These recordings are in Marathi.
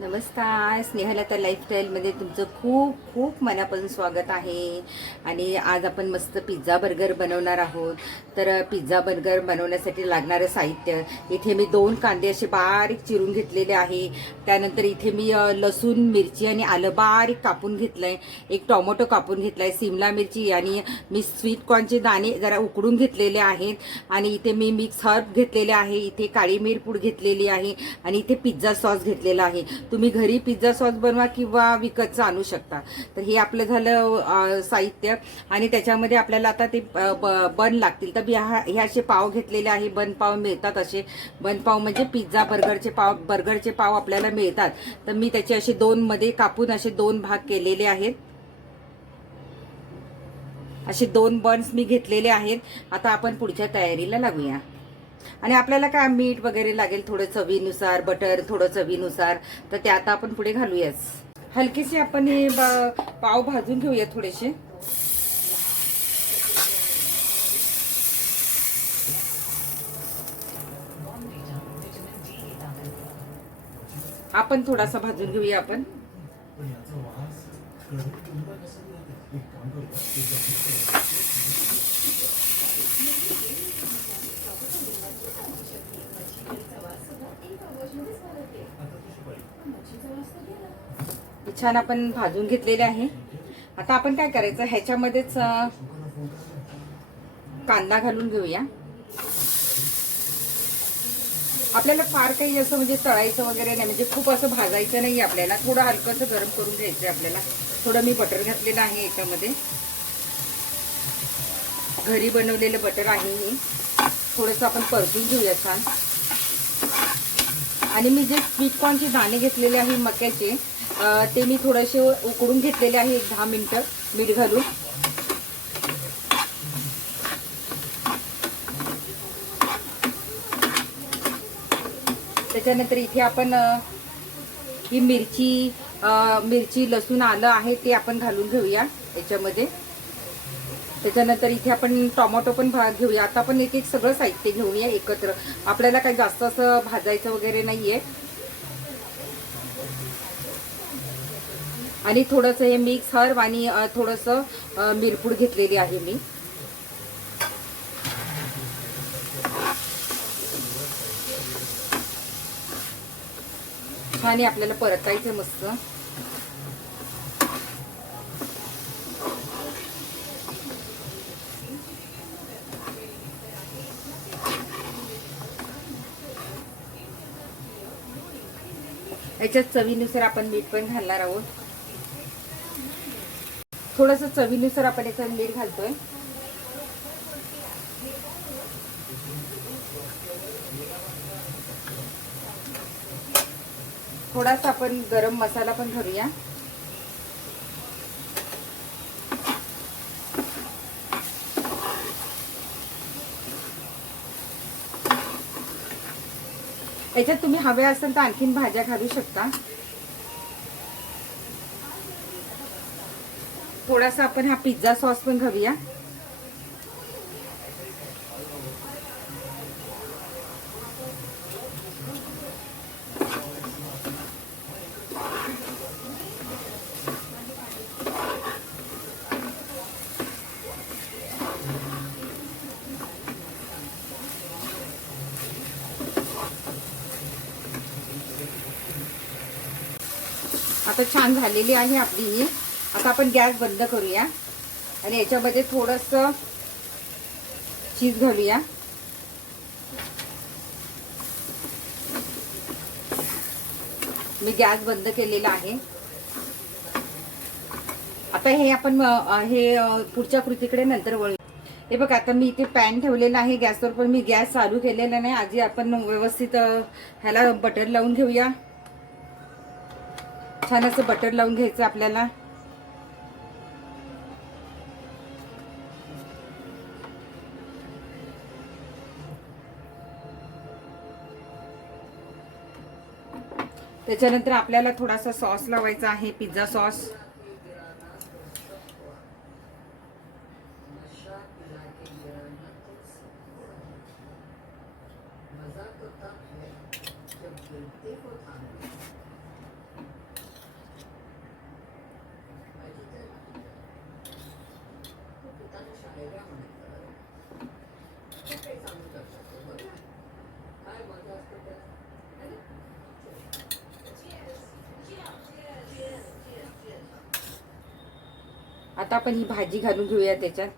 नमस्कार स्नेहलता लाईफस्टाईलमध्ये तुमचं खूप खूप मनापासून स्वागत आहे. आणि आज आपण मस्त पिझ्झा बर्गर बनवणार आहोत. तर पिझ्झा बर्गर बनवण्यासाठी लागणारं साहित्य इथे मी दोन कांदे असे बारीक चिरून घेतलेले आहे. त्यानंतर इथे मी लसूण मिरची आणि आलं बारीक कापून घेतलं आहे एक टोमॅटो कापून घेतलाय सिमला मिरची आणि मी स्वीट कॉर्नचे दाणे जरा उकडून घेतलेले आहेत. आणि इथे मी मिक्स हर्ब घेतलेले आहे इथे काळी मिरपूड घेतलेली आहे आणि इथे पिझ्झा सॉस घेतलेला आहे. तुम्ही घरी पिझ्झा सॉस बनवा किंवा विकतचं आणू शकता. तर हे आपलं झालं साहित्य. आणि त्याच्यामध्ये आपल्याला आता ते ब- बन लागतील. तर मी ह्या हे असे पाव घेतलेले आहे बन पाव मिळतात असे. बन पाव म्हणजे पिझ्झा बर्गरचे पाव बर्गरचे पाव आपल्याला मिळतात. तर मी त्याचे असे दोन मध्ये कापून असे दोन भाग केलेले आहेत. असे दोन बन्स मी घेतलेले आहेत. आता आपण पुढच्या तयारीला लागूया. आणि आपल्याला काय मीठ वगैरे लागेल थोडं चवीनुसार बटर थोडं चवीनुसार तर ते आता आपण पुढे घालूयाच हलकीशी आपण हे ब- पाव भाजून घेऊया थोडेसे. आपण थोडासा भाजून घेऊया आपण पण याचा वास करून तुम्हाला कसं येते एक काम करू का? ते जास्त आता कशी पाहिजे हे छान आपण भाजून घेतलेले आहे. आता आपण काय करायचं? ह्याच्यामध्येच कांदा घालून घेऊया. आपल्याला फार काही असं म्हणजे तळायचं वगैरे नाही. म्हणजे खूप असं भाजायचं नाही आपल्याला. थोडं हलकंसं गरम करून घ्यायचं आहे आपल्याला. थोडं मी बटर घातलेलं आहे याच्यामध्ये. घरी बनवलेलं बटर आहे हे. थोडंसं आपण परतून घेऊया छान. आणि मी जे स्वीटकॉर्नचे दाणे घेतलेले आहे मक्याचे ते मी थोडेसे उकडून घेतलेले आहे एक दहा मिनटं मीठ घालून. त्याच्यानंतर इथे आपण ही मिरची मिरची लसूण आलं आहे ते आपण घालून घेऊया याच्यामध्ये. त्याच्यानंतर इथे आपण टोमॅटो पण भाग घेऊया. आता आपण एक एक सगळं साहित्य घेऊया एकत्र. आपल्याला काही जास्त असं भाजायचं वगैरे नाहीये. आणि थोडंसं हे मिक्स हर्ब आणि थोडंसं मिरपूड घेतलेली आहे मी. छान आपल्याला परतायचं मस्त. याच्यात चवीनुसार आपण मीठ पण घालणार आहोत. थोडस चवीनुसार आपण याच्यात मीठ घालतोय. थोडासा आपण गरम मसाला पण भरूया याच्यात तुम्ही हव्या असेल तर आणखीन भाज्या घालू शकता. थोडासा आपण हा पिझ्झा सॉस पण घेऊया आता छान झालेली आहे आपली ही. आता आपण गॅस बंद करूया. आणि याच्यामध्ये थोडंसं चीज घालूया. मी गॅस बंद केलेला आहे. आता हे आपण हे पुढच्या कृतीकडे नंतर वळू हे बघ आता मी इथे पॅन ठेवलेला आहे गॅसवर पण मी गॅस चालू केलेला नाही. आधी आपण व्यवस्थित ह्याला बटर लावून घेऊया. छान असं बटर लावून घ्यायचं आपल्याला. त्याच्यानंतर आपल्याला थोडासा सॉस लावायचा आहे पिझ्झा सॉस. आता आपण ही भाजी घालून घेऊया त्याच्यात.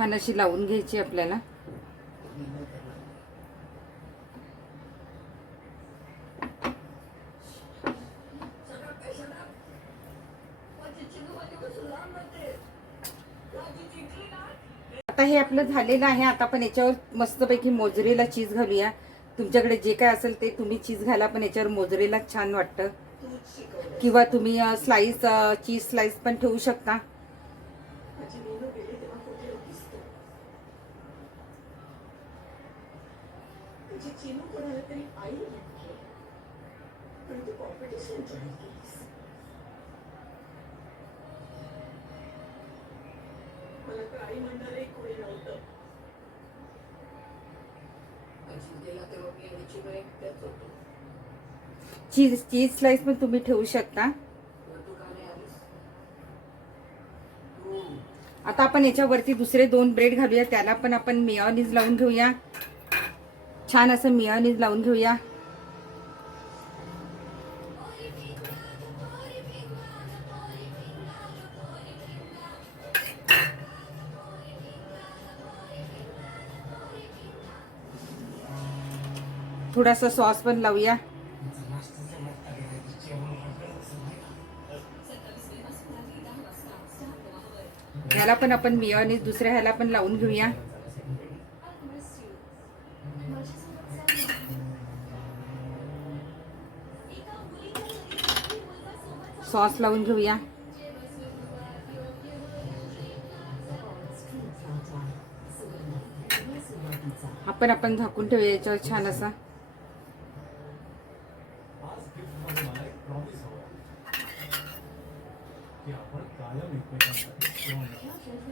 छान अशी लावून घ्यायची आपल्याला. आता हे आपलं झालेलं आहे. आता आपण याच्यावर मस्तपैकी मोजरेला चीज घालूया. तुमच्याकडे जे काय असेल ते तुम्ही चीज घाला पण याच्यावर मोजरेला छान वाटतं. किंवा तुम्ही स्लाईस चीज स्लाईस पण ठेवू शकता. चीज चीज स्लाइस पण तुम्ही ठेवू शकता. आता आपण याच्यावरती दुसरे दोन ब्रेड घालूया त्याला पण आपण मिओनीज लावून घेऊया. छान असं मिओनीज लावून घेऊया. थोडासा सॉस पण लावूया. ह्याला पण आपण आणि दुसऱ्या ह्याला पण लावून घेऊया. सॉस लावून घेऊया. आपण आपण झाकून ठेवूया याच्यावर छान असा आज गिफ्टमध्ये मला एक प्रॉमिस हवा की आपण कायम एकमेकांसाठी strong राहू.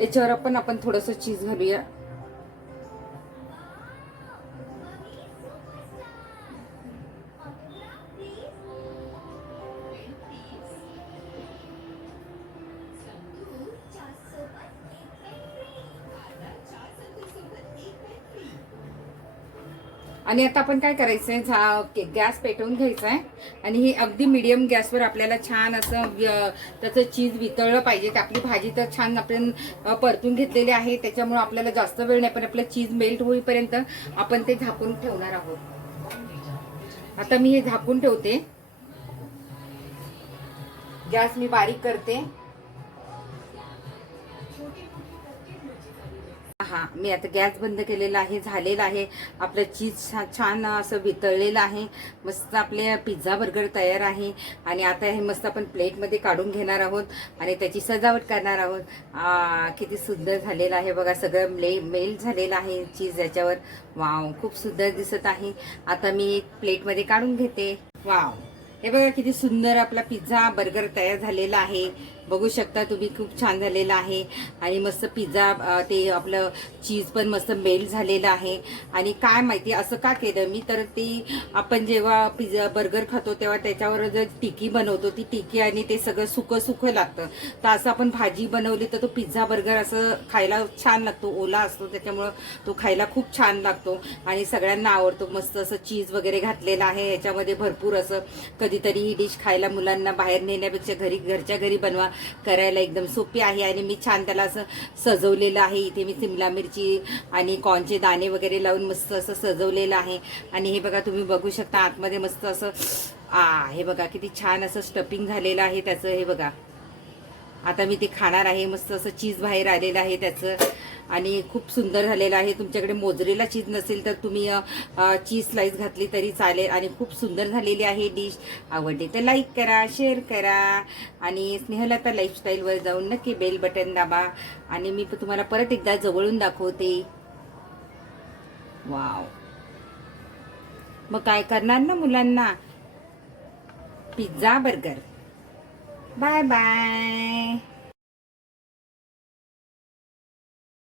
याच्यावर आपण आपण थोडस चीज घालूया. आणि आता आपण काय करायचं आहे झा गॅस पेटवून घ्यायचा आहे आणि हे अगदी मिडियम गॅसवर आपल्याला छान असं व्य- त्याचं चीज वितळलं पाहिजे. ते आपली भाजी तर छान आपण परतून घेतलेली आहे. त्याच्यामुळं आपल्याला जास्त वेळ नाही. पण आपलं चीज मेल्ट होईपर्यंत आपण ते झाकून ठेवणार आहोत. आता मी हे झाकून ठेवते. गॅस मी बारीक करते. पहा मी आता गॅस बंद केलेला आहे झालेला आहे. आपलं चीज छा- छान असं वितळलेलं आहे. मस्त आपले पिझ्झा बर्गर तयार आहे. आणि आता हे मस्त आपण प्लेटमध्ये काढून घेणार आहोत आणि त्याची सजावट करणार आहोत. किती सुंदर झालेलं आहे बघा सगळं मे मेल्ट झालेलं आहे चीज याच्यावर. वाव खूप सुंदर दिसत आहे. आता मी एक प्लेटमध्ये काढून घेते. वाव. हे बघा किती सुंदर आपला पिझ्झा बर्गर तयार झालेला आहे. बघू शकता तुम्ही खूप छान झालेला आहे. आणि मस्त पिझ्झा ते आपलं चीज पण मस्त मेल्ट झालेलं आहे. आणि काय माहिती असं का केलं मी? तर ती आपण जेव्हा पिझ्झा बर्गर खातो तेव्हा त्याच्यावर जर टिकी बनवतो ती टिकी आणि ते सगळं सुकं सुकं लागतं. तर असं आपण भाजी बनवली तर तो पिझ्झा बर्गर असं खायला छान लागतो. ओला असतो त्याच्यामुळं तो खायला खूप छान लागतो. आणि सगळ्यांना आवडतो. मस्त असं चीज वगैरे घातलेलं आहे. याच्यामध्ये भरपूर असं कधीतरी ही डिश खायला मुलांना बाहेर नेण्यापेक्षा घरी घरच्या घरी बनवा करायला एकदम सोपी आहे. आणि मी छान त्याला असं सजवलेलं आहे. इथे मी सिमला मिरची आणि कॉर्नचे दाणे वगैरे लावून मस्त असं सजवलेलं आहे. आणि हे बघा तुम्ही बघू शकता आतमध्ये मस्त असं आ हे बघा किती छान असं स्टपिंग झालेलं आहे त्याचं हे बघा. आता मी ते खाणार आहे. मस्त असं चीज बाहेर आलेलं आहे त्याचं. आणि खूप सुंदर झालेला आहे. तुमच्याकडे मोजरेला चीज नसेल तर तुम्ही चीज स्लाईस घातली तरी चालेल आणि खूप सुंदर झालेली आहे डिश आवडली तर लाईक करा शेअर करा. आणि स्नेहलता लाईफस्टाईलवर जाऊन नक्की बेल बटन दाबा. आणि मी तुम्हाला परत एकदा जवळून दाखवते. वाव मग काय करणार ना मुलांना? Pizza burger bye bye